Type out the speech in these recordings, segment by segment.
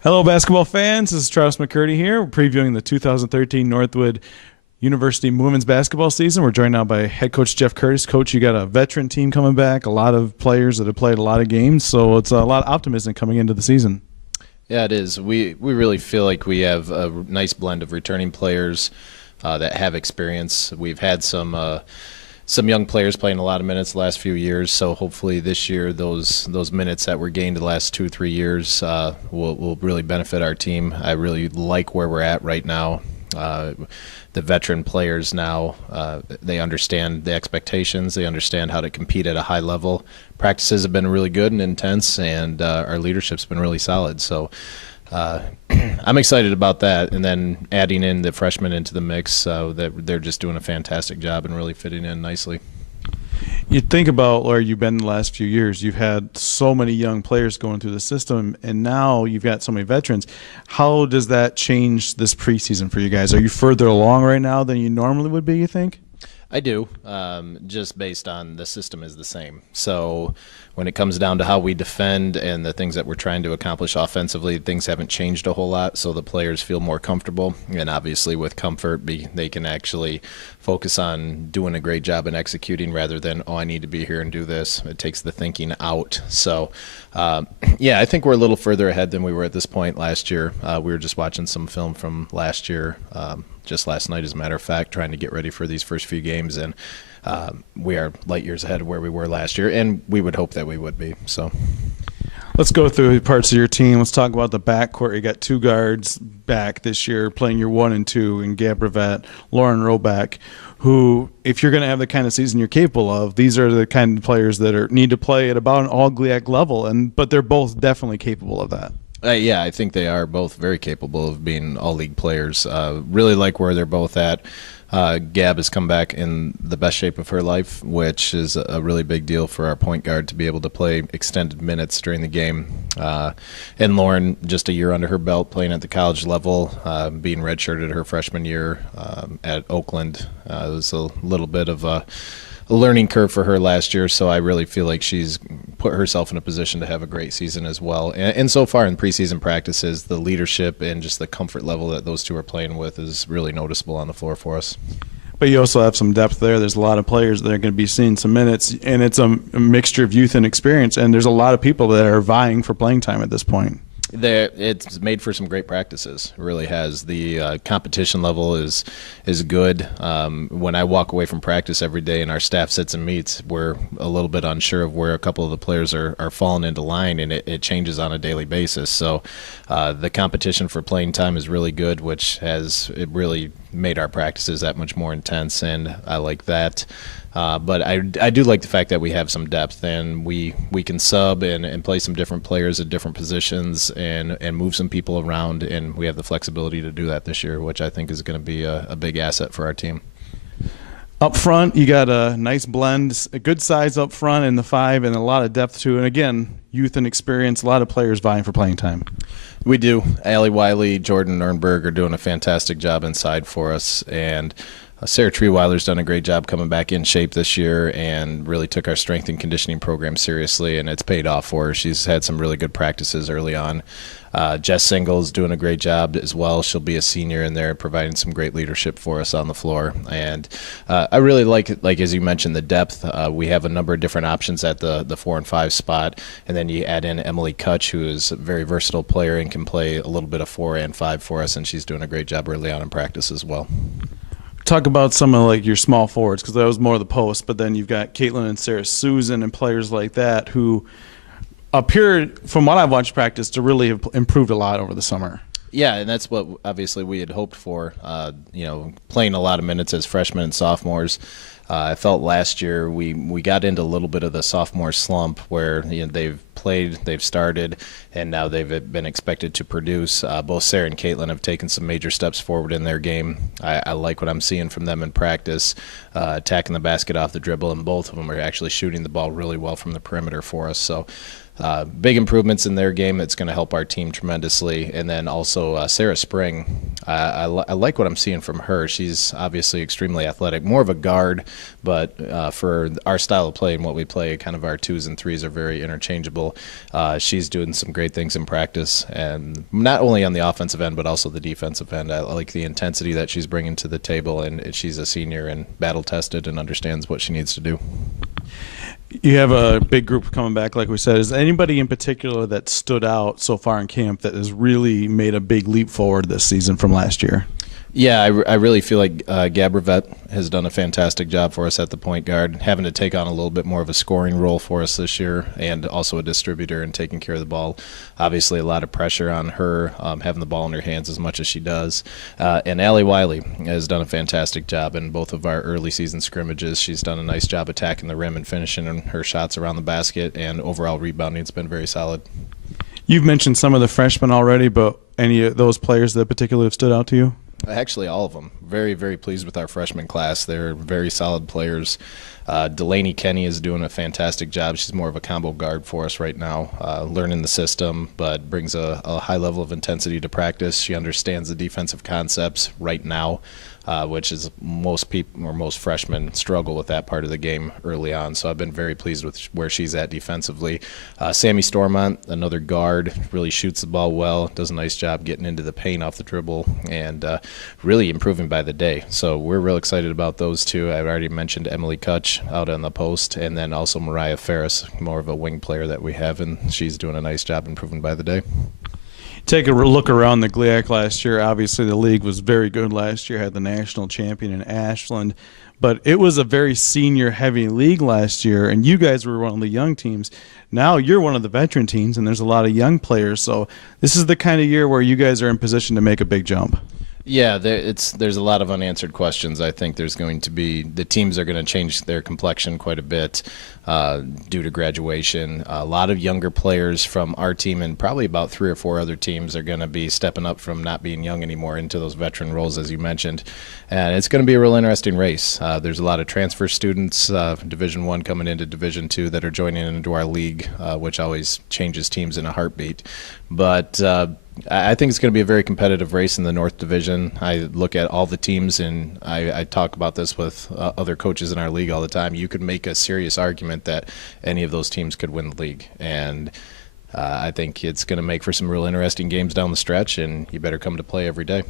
Hello, basketball fans. This is Travis McCurdy here. We're previewing the 2013 Northwood University women's basketball season. We're joined now by head coach Jeff Curtis. Coach, you got a veteran team coming back, a lot of players that have played a lot of games, so it's a lot of optimism coming into the season. Yeah, it is. We really feel like we have a nice blend of returning players that have experience. We've had some young players playing a lot of minutes the last few years, so hopefully this year those minutes that were gained the last 2 or 3 years will really benefit our team. I really like where we're at right now. The veteran players now, they understand the expectations. They understand how to compete at a high level. Practices have been really good and intense, and our leadership's been really solid. So I'm excited about that. And then adding in the freshmen into the mix, that they're just doing a fantastic job and really fitting in nicely. You think about where you've been the last few years. You've had so many young players going through the system, and now you've got so many veterans. How does that change this preseason for you guys? Are you further along right now than you normally would be, you think? I do, just based on the system is the same. So when it comes down to how we defend and the things that we're trying to accomplish offensively, things haven't changed a whole lot, so the players feel more comfortable. And obviously with comfort, they can actually focus on doing a great job and executing rather than, oh, I need to be here and do this. It takes the thinking out. So, yeah, I think we're a little further ahead than we were at this point last year. We were just watching some film from last year, just last night, as a matter of fact, trying to get ready for these first few games, and we are light years ahead of where we were last year, and we would hope that we would be. So, let's go through parts of your team. Let's talk about the backcourt. You got two guards back this year playing your 1 and 2 in Gab Rivette, Lauren Roback, who, if you're going to have the kind of season you're capable of, these are the kind of players that need to play at about an all-GLIAC level, but they're both definitely capable of that. yeah, I think they are both very capable of being all-league players. Really like where they're both at. Gab has come back in the best shape of her life, which is a really big deal for our point guard to be able to play extended minutes during the game. And Lauren, just a year under her belt, playing at the college level, being redshirted her freshman year at Oakland. It was a little bit of a learning curve for her last year, so I really feel like she's put herself in a position to have a great season as well. And so far in preseason practices, the leadership and just the comfort level that those two are playing with is really noticeable on the floor for us. But you also have some depth there. There's a lot of players that are going to be seeing some minutes, and it's a mixture of youth and experience, and there's a lot of people that are vying for playing time at this point. It's made for some great practices. It really has. The competition level is good. When I walk away from practice every day and our staff sits and meets, we're a little bit unsure of where a couple of the players are falling into line, and it changes on a daily basis. So the competition for playing time is really good, which has it really made our practices that much more intense, and I like that. But I do like the fact that we have some depth, and we can sub and play some different players at different positions and move some people around, and we have the flexibility to do that this year, which I think is going to be a big asset for our team. Up front, you got a nice blend, a good size up front in the 5, and a lot of depth too. And again, youth and experience, a lot of players vying for playing time. We do. Allie Wiley, Jordan Nurnberg are doing a fantastic job inside for us, and Sarah Treeweiler's done a great job coming back in shape this year and really took our strength and conditioning program seriously, and it's paid off for her. She's had some really good practices early on. Jess Single's doing a great job as well. She'll be a senior in there, providing some great leadership for us on the floor. And I really like, as you mentioned, the depth. We have a number of different options at the 4 and 5 spot, and then you add in Emily Kutch, who is a very versatile player and can play a little bit of 4 and 5 for us, and she's doing a great job early on in practice as well. Talk about some of like your small forwards, because that was more of the post, but then you've got Caitlin and Sarah Susan and players like that who appear, from what I've watched practice, to really have improved a lot over the summer. Yeah, and that's what obviously we had hoped for. Playing a lot of minutes as freshmen and sophomores. I felt last year we got into a little bit of the sophomore slump where they've played, they've started, and now they've been expected to produce. Both Sarah and Caitlin have taken some major steps forward in their game. I like what I'm seeing from them in practice, attacking the basket off the dribble, and both of them are actually shooting the ball really well from the perimeter for us. So big improvements in their game. It's going to help our team tremendously. And then also Sarah Spring, I like what I'm seeing from her. She's obviously extremely athletic, more of a guard, but for our style of play and what we play, kind of our 2s and 3s are very interchangeable. she's doing some great things in practice, and not only on the offensive end but also the defensive end. I like the intensity that she's bringing to the table, and she's a senior and battle tested and understands what she needs to do. You have a big group coming back, like we said. Is anybody in particular that stood out so far in camp that has really made a big leap forward this season from last year? Yeah, I really feel like Gabrivet has done a fantastic job for us at the point guard, having to take on a little bit more of a scoring role for us this year, and also a distributor and taking care of the ball. Obviously, a lot of pressure on her, having the ball in her hands as much as she does. And Allie Wiley has done a fantastic job in both of our early season scrimmages. She's done a nice job attacking the rim and finishing her shots around the basket, and overall rebounding has been very solid. You've mentioned some of the freshmen already, but any of those players that particularly have stood out to you? Actually, all of them. Very, very pleased with our freshman class. They're very solid players. Delaney Kenny is doing a fantastic job. She's more of a combo guard for us right now, learning the system, but brings a high level of intensity to practice. She understands the defensive concepts right now, which is most people or most freshmen struggle with that part of the game early on. So I've been very pleased with where she's at defensively. Sammy Stormont, another guard, really shoots the ball well, does a nice job getting into the paint off the dribble, and really improving by the day. So we're real excited about those two. I've already mentioned Emily Kutch out on the post, and then also Mariah Ferris, more of a wing player that we have, and she's doing a nice job improving by the day. Take a look around the GLIAC last year. Obviously, the league was very good last year, had the national champion in Ashland, but it was a very senior-heavy league last year, and you guys were one of the young teams. Now you're one of the veteran teams, and there's a lot of young players, so this is the kind of year where you guys are in position to make a big jump. Yeah, there's a lot of unanswered questions. I think there's going to be, the teams are going to change their complexion quite a bit due to graduation. A lot of younger players from our team and probably about 3 or 4 other teams are going to be stepping up from not being young anymore into those veteran roles, as you mentioned. And it's going to be a real interesting race. There's a lot of transfer students, Division I coming into Division II, that are joining into our league, which always changes teams in a heartbeat. But I think it's going to be a very competitive race in the North Division. I look at all the teams, and I talk about this with other coaches in our league all the time. You could make a serious argument that any of those teams could win the league. And I think it's going to make for some real interesting games down the stretch, and you better come to play every day.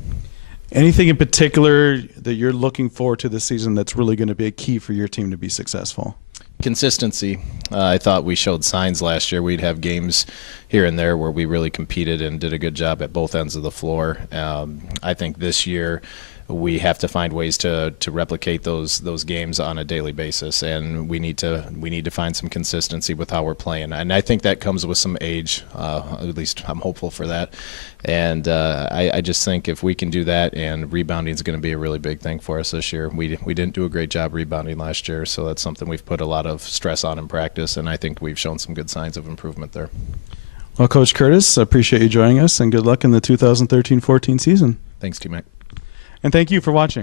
Anything in particular that you're looking forward to this season that's really going to be a key for your team to be successful? Consistency. I thought we showed signs last year. We'd have games here and there where we really competed and did a good job at both ends of the floor. I think this year we have to find ways to replicate those games on a daily basis, and we need to find some consistency with how we're playing. And I think that comes with some age. At least I'm hopeful for that. And I just think if we can do that, and rebounding is going to be a really big thing for us this year. We didn't do a great job rebounding last year, so that's something we've put a lot of stress on in practice, and I think we've shown some good signs of improvement there. Well, Coach Curtis, I appreciate you joining us, and good luck in the 2013-14 season. Thanks, T-Mac. And thank you for watching.